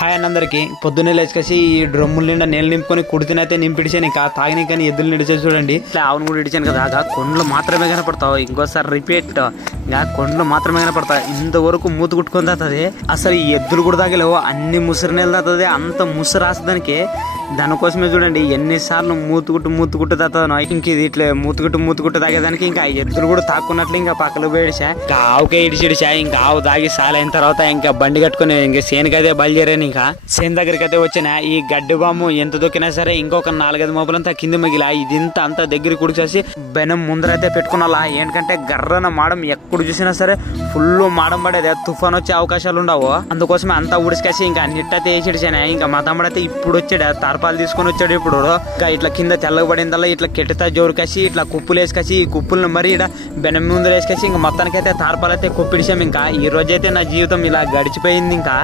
Hi అన్నందరికి పొద్దున్నే లేచుకేసి ఈ డ్రమ్ముల నిండా నీళ్ళు నింపుకొని కుడితినైతే నింపిడిచాను. ఇంకా తాగిన కానీ ఎద్దులు నిడిచాను చూడండి. ఇట్లా ఆవును కూడా ఇడిచాను కదా, కొండలు మాత్రమే కనపడతావు. ఇంకోసారి రిపీట్, ఇంకా కొండలు మాత్రమే కనపడతాయి. ఇంతవరకు మూత కుట్టుకొని తాగుతుంది. అసలు ఈ ఎద్దులు కూడా తాగలేవు, అన్ని ముసురు నీళ్ళు తాగుతుంది. అంత ముసురు రాసదానికి దానికోసమే చూడండి ఎన్నిసార్లు మూతుకుట్టు తాగుతాను. ఇంక ఇది ఇట్లా మూతుకుట్టు తాగేదానికి ఇంకా ఎద్దులు కూడా తాక్కున్నట్లు ఇంకా పక్కలు పోయిడిచా. ఇంకా ఆవుకే ఇడిచిడిచా. ఇంకా ఆవు తాగి సాలైన తర్వాత ఇంకా బండి కట్టుకుని ఇంకా సేనుకైతే బయలుదేరాను. ఇంకా సేను దగ్గరికి అయితే వచ్చిన ఈ గడ్డి బాము ఎంత దొక్కినా సరే ఇంకొక 4-5 మోపులంతా కింద మిగిలా. ఇదింత అంతా దగ్గర కుడిచేసి బెనం ముందరైతే పెట్టుకున్నా. ఏంటంటే గర్రన మాడం ఎప్పుడు చూసినా సరే ఫుల్ మాడం పడేది, తుఫాన్ వచ్చే అవకాశాలు ఉండవు. అందుకోసమే అంతా ఉడిసికేసి ఇంకా అన్నిట్టయితే వేసిడిచాను. ఇంకా మా తమ్ముడైతే ఇప్పుడు వచ్చాడు, తార్పాలు తీసుకొని వచ్చాడు. ఇప్పుడు ఇంకా ఇట్లా కింద తెల్లబడిందల్లా ఇట్లా కెట్టితా జోరుకేసి ఇట్లా కుప్పులు వేసుకేసి ఈ కుప్పులను మరి ఇక్కడ బెనం ముందు వేసుకేసి ఇంకా మొత్తానికైతే తార్పాలు అయితే కుప్పిడిచాం. ఇంకా ఈ రోజైతే నా జీవితం ఇలా గడిచిపోయింది. ఇంకా